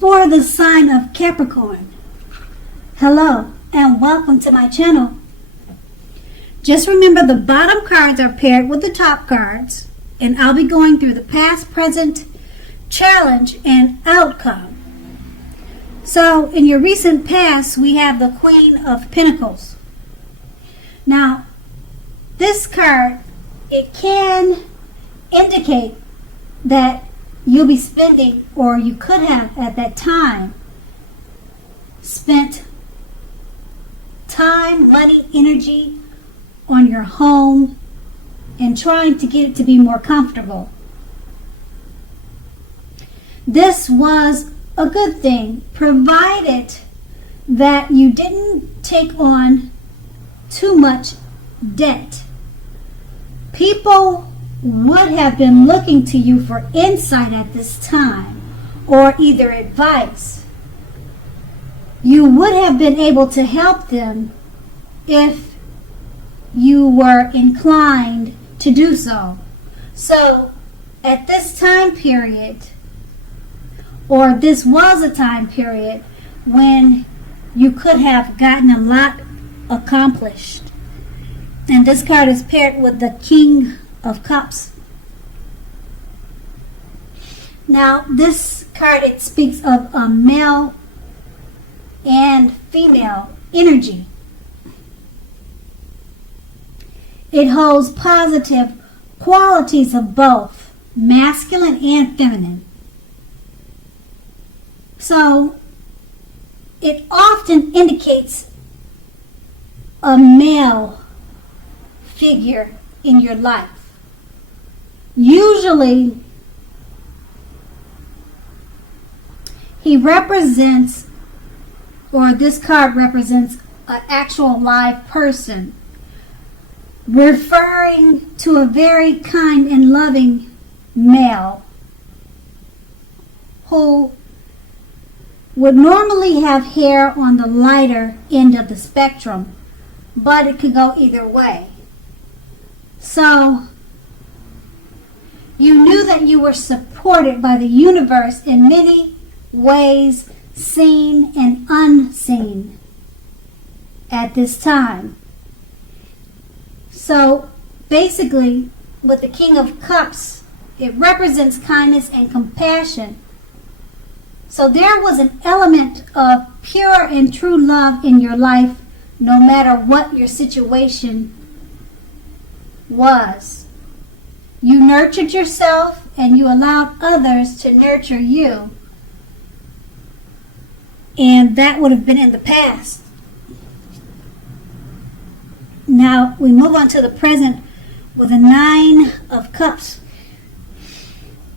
for the sign of Capricorn. Hello and welcome to my channel. Just remember the bottom cards are paired with the top cards, and I'll be going through the past, present, challenge, and outcome. So in your recent past, we have the Queen of Pentacles. Now, this card, it can indicate that you'll be spending, or you could have at that time, spent time, money, energy on your home and trying to get it to be more comfortable. This was a good thing, provided that you didn't take on too much debt. People would have been looking to you for insight at this time, or either advice. You would have been able to help them if you were inclined to do so. So at this time period, or this was a time period when you could have gotten a lot accomplished. And this card is paired with the King of Cups. Now, this card, it speaks of a male and female energy. It holds positive qualities of both masculine and feminine. So, it often indicates a male figure in your life. Usually, he represents, or this card represents, an actual live person, referring to a very kind and loving male who would normally have hair on the lighter end of the spectrum, but it could go either way. So, you knew that you were supported by the universe in many ways, seen and unseen, at this time. So, basically, with the King of Cups, it represents kindness and compassion. So there was an element of pure and true love in your life, no matter what your situation was. You nurtured yourself and you allowed others to nurture you. And that would have been in the past. Now we move on to the present with a 9 of Cups.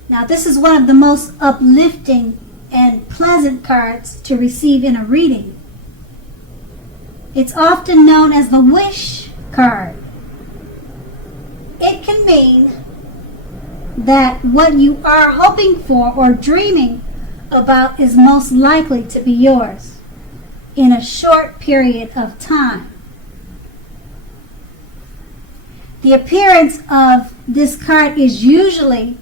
Now this is one of the most uplifting and pleasant cards to receive in a reading. It's often known as the wish card. It can mean that what you are hoping for or dreaming about is most likely to be yours in a short period of time. The appearance of this card is usually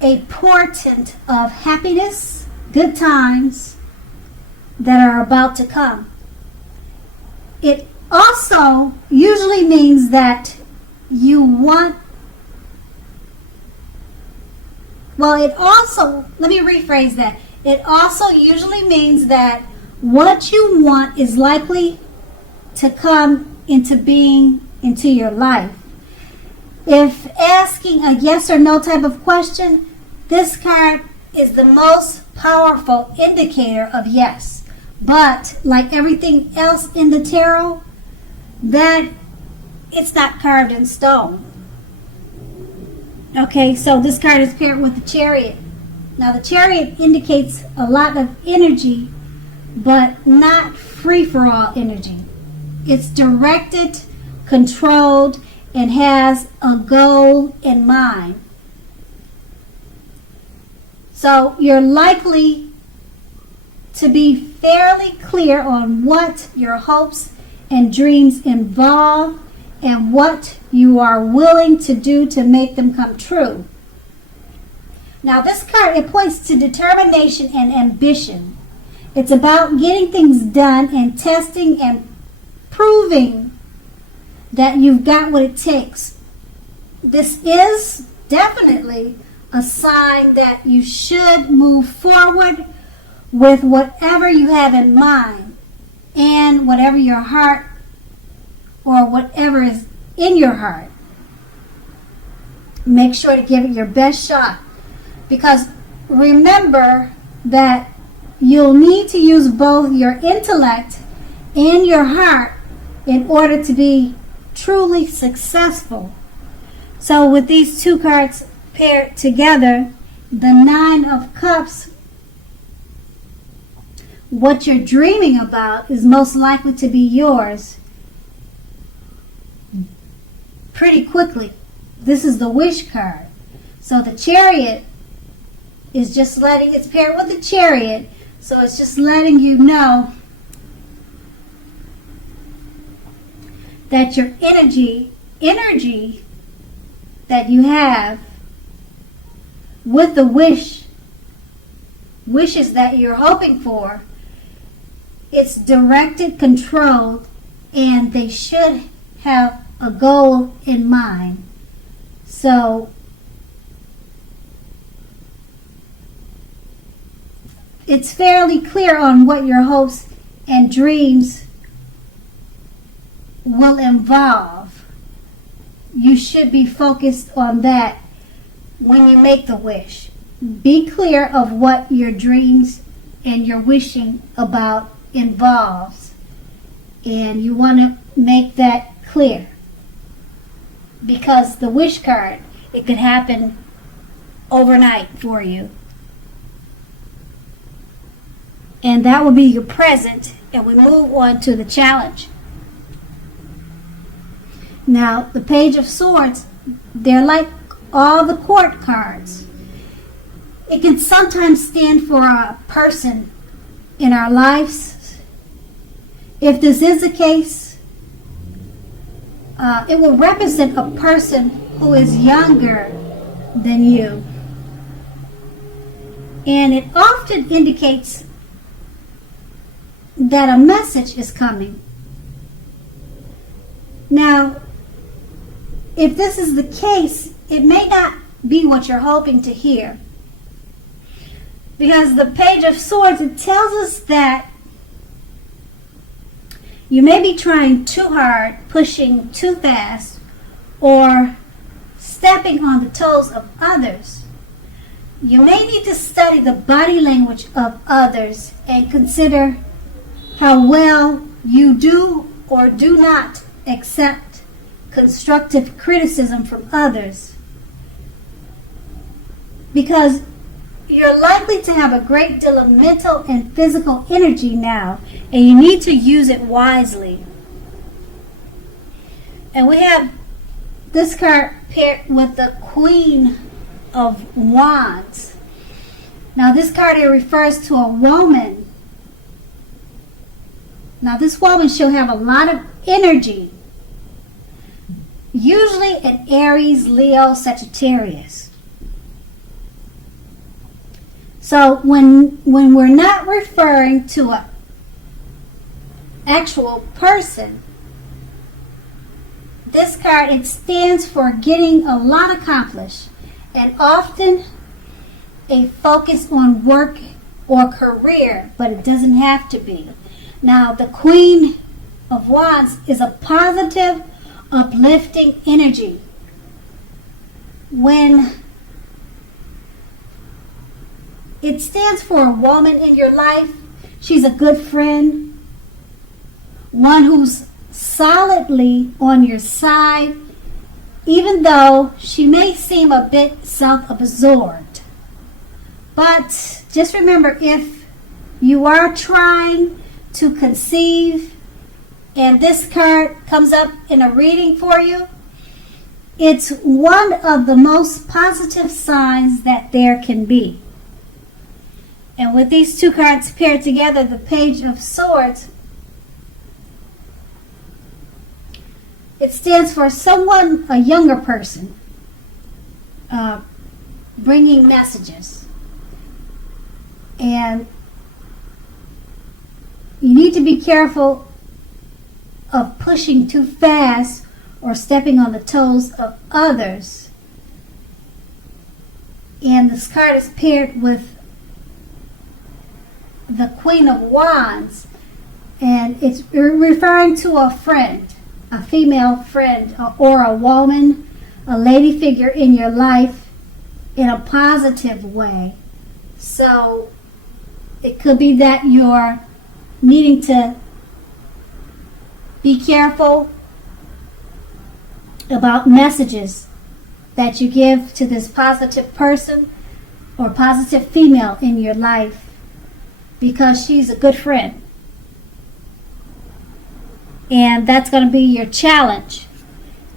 a portent of happiness, good times that are about to come. It also usually means that you want, let me rephrase that. It also usually means that what you want is likely to come into being into your life. If asking a yes or no type of question, this card is the most powerful indicator of yes. But like everything else in the tarot, that it's not carved in stone. Okay, so this card is paired with the Chariot. Now the Chariot indicates a lot of energy, but not free-for-all energy. It's directed, controlled, and has a goal in mind. So you're likely to be fairly clear on what your hopes and dreams involve and what you are willing to do to make them come true. Now this card, it points to determination and ambition. It's about getting things done and testing and proving that you've got what it takes. This is definitely a sign that you should move forward with whatever you have in mind and whatever your heart or whatever is in your heart. Make sure to give it your best shot, because remember that you'll need to use both your intellect and your heart in order to be truly successful. So with these two cards paired together, the Nine of Cups, what you're dreaming about is most likely to be yours pretty quickly. This is the Wish card. So the Chariot is just letting, it's paired with the Chariot, so it's just letting you know that your energy that you have with the wishes that you're hoping for, it's directed, controlled, and they should have a goal in mind. So it's fairly clear on what your hopes and dreams will involve. You should be focused on that when you make the wish. Be clear of what your dreams and your wishing about involves. And you want to make that clear. Because the Wish card, it could happen overnight for you. And that will be your present. And we move on to the challenge. Now, the Page of Swords, they're like all the court cards. It can sometimes stand for a person in our lives. If this is the case, it will represent a person who is younger than you. And it often indicates that a message is coming. Now, if this is the case, it may not be what you're hoping to hear. Because the Page of Swords, it tells us that you may be trying too hard, pushing too fast, or stepping on the toes of others. You may need to study the body language of others and consider how well you do or do not accept constructive criticism from others. Because you're likely to have a great deal of mental and physical energy now, and you need to use it wisely. And we have this card paired with the Queen of Wands. Now this card here refers to a woman. Now this woman, she'll have a lot of energy. Usually an Aries, Leo, Sagittarius. So when we're not referring to an actual person, this card, it stands for getting a lot accomplished, and often a focus on work or career, but it doesn't have to be. Now the Queen of Wands is a positive, uplifting energy. When it stands for a woman in your life, she's a good friend, one who's solidly on your side, even though she may seem a bit self-absorbed. But just remember, if you are trying to conceive and this card comes up in a reading for you, it's one of the most positive signs that there can be. And with these two cards paired together, the Page of Swords, it stands for someone, a younger person. bringing messages. And you need to be careful of pushing too fast or stepping on the toes of others. And this card is paired with the Queen of Wands, and it's referring to a friend, a female friend, or a woman, a lady figure in your life in a positive way. So it could be that you're needing to be careful about messages that you give to this positive person or positive female in your life, because she's a good friend. And that's going to be your challenge.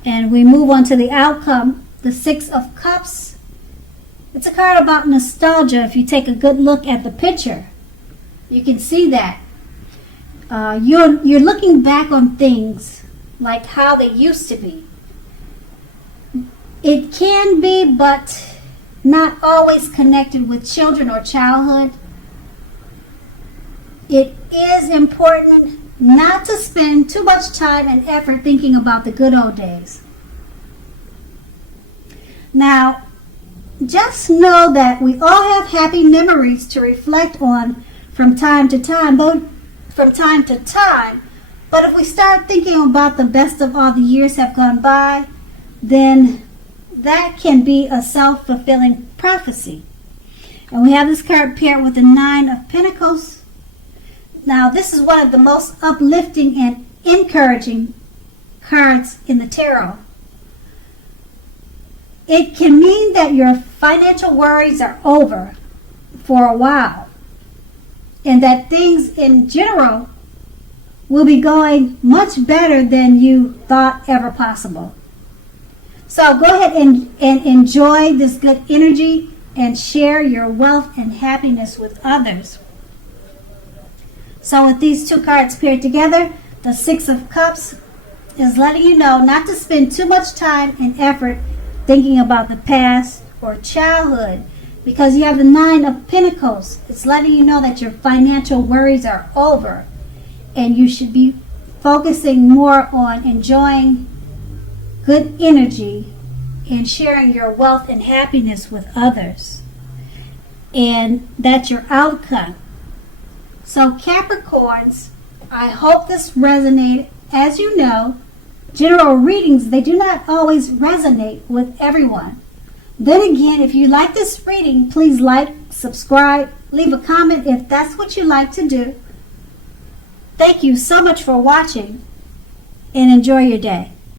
And we move on to the outcome, the Six of Cups. It's a card about nostalgia. If you take a good look at the picture, you can see that. You're looking back on things like how they used to be. It can be, but not always connected with children or childhood. It is important not to spend too much time and effort thinking about the good old days. Now, just know that we all have happy memories to reflect on from time to time, but if we start thinking about the best of all the years have gone by, then that can be a self-fulfilling prophecy. And we have this card paired with the Nine of Pentacles. Now, this is one of the most uplifting and encouraging cards in the tarot. It can mean that your financial worries are over for a while, and that things in general will be going much better than you thought ever possible. So go ahead and enjoy this good energy and share your wealth and happiness with others. So with these two cards paired together, the Six of Cups is letting you know not to spend too much time and effort thinking about the past or childhood, because you have the Nine of Pentacles. It's letting you know that your financial worries are over, and you should be focusing more on enjoying good energy and sharing your wealth and happiness with others. And that's your outcome. So Capricorns, I hope this resonated. As you know, general readings, they do not always resonate with everyone. Then again, if you like this reading, please like, subscribe, leave a comment if that's what you like to do. Thank you so much for watching, and enjoy your day.